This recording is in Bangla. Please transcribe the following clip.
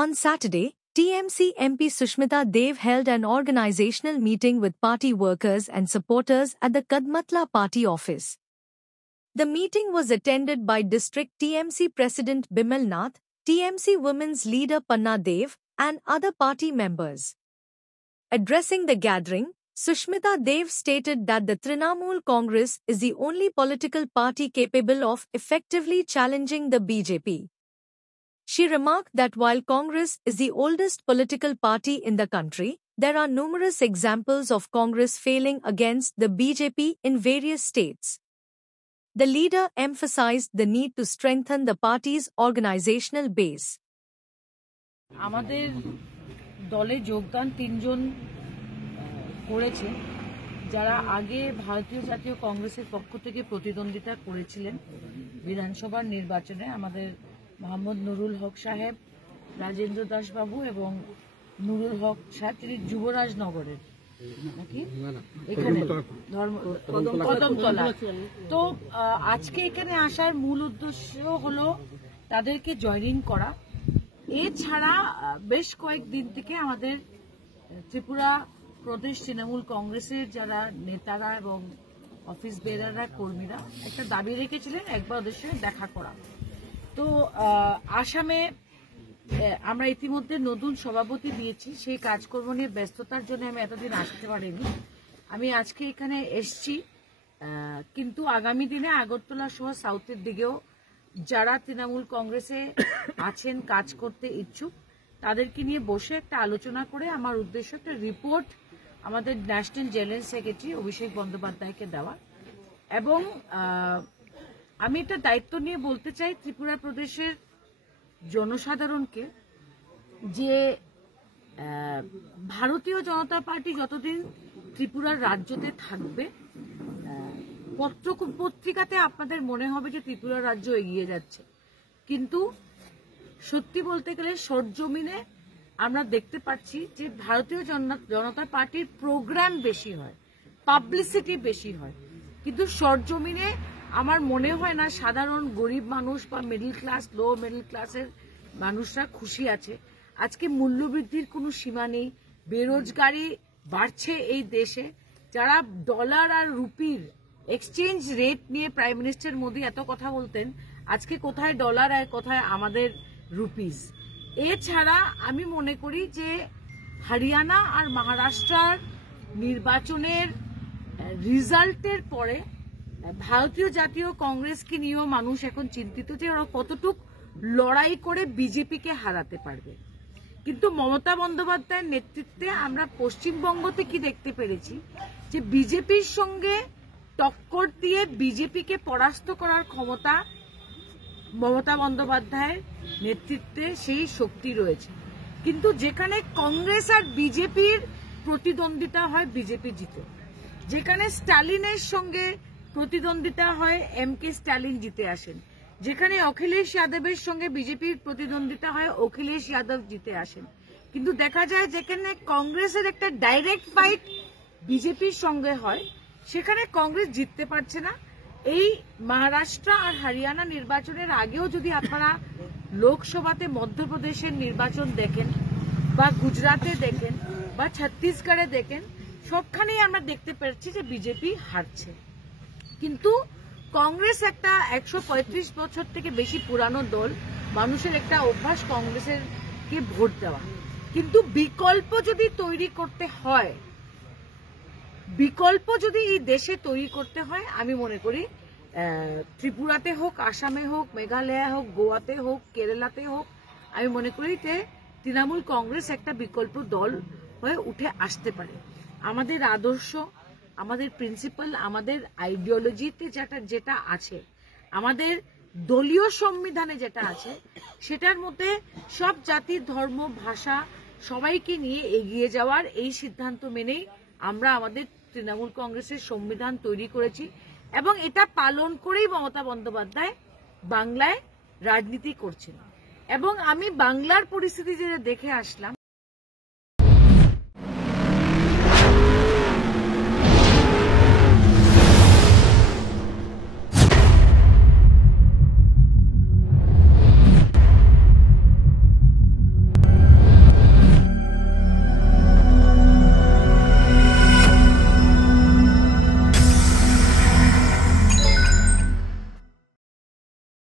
On Saturday, TMC MP Sushmita Dev held an organizational meeting with party workers and supporters at the Kadmatla party office. The meeting was attended by District TMC President Bimal Nath, TMC Women's Leader Panna Dev, and other party members. Addressing the gathering, Sushmita Dev stated that the Trinamool Congress is the only political party capable of effectively challenging the BJP. She remarked that while Congress is the oldest political party in the country, there are numerous examples of Congress failing against the BJP in various states. The leader emphasized the need to strengthen the party's organizational base. আমাদের দলে যোগদান তিনজন করেছে যারা আগে ভারতীয় জাতীয় কংগ্রেসের পক্ষ থেকে প্রতিদ্বন্দ্বিতা করেছিলেন বিধানসভার নির্বাচনে আমাদের মোহাম্মদ নুরুল হক সাহেব, রাজেন্দ্র দাস বাবু এবং নুরুল হক সাহেব তিনি যুবরাজনগরের নাকি এখানে কদমতলা। তো আজকে এখানে আসার মূল উদ্দেশ্য হলো তাদেরকে জয়েনিং করা। এছাড়া বেশ কয়েকদিন থেকে আমাদের ত্রিপুরা প্রদেশ তৃণমূল কংগ্রেসের যারা নেতারা এবং অফিস বেরাররা কর্মীরা একটা দাবি রেখেছিলেন একবার ওদের সঙ্গে দেখা করা। তো আসামে আমরা ইতিমধ্যে নতুন সভাপতি দিয়েছি, সেই কাজকর্ম নিয়ে ব্যস্ততার জন্য আমি এতদিন আসতে পারিনি। আমি আজকে এখানে এসছি, কিন্তু আগামী দিনে আগরতলা সহ সাউথের দিকেও যারা তৃণমূল কংগ্রেসে আছেন কাজ করতে ইচ্ছুক তাদেরকে নিয়ে বসে একটা আলোচনা করে আমার উদ্দেশ্য একটা রিপোর্ট আমাদের ন্যাশনাল জেনারেল সেক্রেটারি অভিষেক বন্দ্যোপাধ্যায়কে দেওয়া। এবং আমি একটা দায়িত্ব নিয়ে বলতে চাই ত্রিপুরা প্রদেশের জনসাধারণকে যে ভারতীয় জনতা পার্টি যতদিন ত্রিপুরার রাজ্যতে থাকবে পত্রিকাতে আপনাদের মনে হবে যে ত্রিপুরা রাজ্য এগিয়ে যাচ্ছে, কিন্তু সত্যি বলতে গেলে সরজমিনে আমরা দেখতে পাচ্ছি যে ভারতীয় জনতা পার্টির প্রোগ্রাম বেশি হয়, পাবলিসিটি বেশি হয়, কিন্তু সরজমিনে আমার মনে হয় না সাধারণ গরিব মানুষ বা মিডল ক্লাস লো মিডল ক্লাসের মানুষরা খুশি আছে। আজকে মূল্যবৃদ্ধির কোনো সীমা নেই, বেরোজগারি বাড়ছে এই দেশে। যারা ডলার আর রুপির এক্সচেঞ্জ রেট নিয়ে প্রাইম মিনিস্টার মোদী এত কথা বলতেন, আজকে কোথায় ডলার আর কোথায় আমাদের রুপিস। এছাড়া আমি মনে করি যে হরিয়ানা আর মহারাষ্ট্রের নির্বাচনের রেজাল্টের পরে ভারতীয় জাতীয় কংগ্রেসকে নিয়েও মানুষ এখন চিন্তিত যে ওরা কতটুক লড়াই করে বিজেপিকে হারাতে পারবে। কিন্তু মমতা বন্দ্যোপাধ্যায়ের নেতৃত্বে আমরা পশ্চিমবঙ্গতে কি দেখতে পেরেছি যে বিজেপির সঙ্গে টক্কর দিয়ে বিজেপিকে পরাস্ত করার ক্ষমতা মমতা বন্দ্যোপাধ্যায়ের নেতৃত্বে সেই শক্তি রয়েছে। কিন্তু যেখানে কংগ্রেস আর বিজেপির প্রতিদ্বন্দ্বিতা হয় বিজেপি জিতে, যেখানে স্টালিনের সঙ্গে প্রতিদ্বন্দ্বিতা হয় এমকে স্টালিন জিতে আসেন, যেখানে অখিলেশ যাদবের সঙ্গে বিজেপির প্রতিদ্বন্দ্বিতা হয় অখিলেশ যাদব জিতে আসেন। কিন্তু দেখা যায় যেখানে কংগ্রেসের একটা ডাইরেক্ট ফাইট বিজেপির সঙ্গে হয় সেখানে কংগ্রেস জিততে পারছে না। এই মহারাষ্ট্র আর হরিয়ানা নির্বাচনের আগেও যদি আপনারা লোকসভাতে মধ্যপ্রদেশের নির্বাচন দেখেন বা গুজরাটে দেখেন বা ছত্তিশগড়ে দেখেন, সবখানেই আমরা দেখতে পাচ্ছি যে বিজেপি হারছে। কিন্তু কংগ্রেস একটা 135 বছর থেকে বেশি পুরানো দল, মানুষের একটা অভ্যাস কংগ্রেসের কে ভোট দেওয়া। কিন্তু বিকল্প যদি তৈরি করতে হয়, বিকল্প যদি এই দেশে তৈরি করতে হয়, আমি মনে করি ত্রিপুরাতে হোক, আসামে হোক, মেঘালয় হোক, গোয়াতে হোক, কেরালাতে হোক, আমি মনে করি যে তৃণমূল কংগ্রেস একটা বিকল্প দল হয়ে উঠে আসতে পারে। আমাদের আদর্শ, আমাদের প্রিন্সিপাল, আমাদের আইডিওলজিতে যেটা আছে, আমাদের দলীয় সংবিধানে যেটা আছে, সেটার মধ্যে সব জাতি ধর্ম ভাষা সবাইকে নিয়ে এগিয়ে যাওয়ার এই সিদ্ধান্ত মেনেই আমরা আমাদের তৃণমূল কংগ্রেসের সংবিধান তৈরি করেছি এবং এটা পালন করেই মমতা বন্দ্যোপাধ্যায় বাংলায় রাজনীতি করছেন। এবং আমি বাংলার পরিস্থিতি যেটা দেখে আসলাম,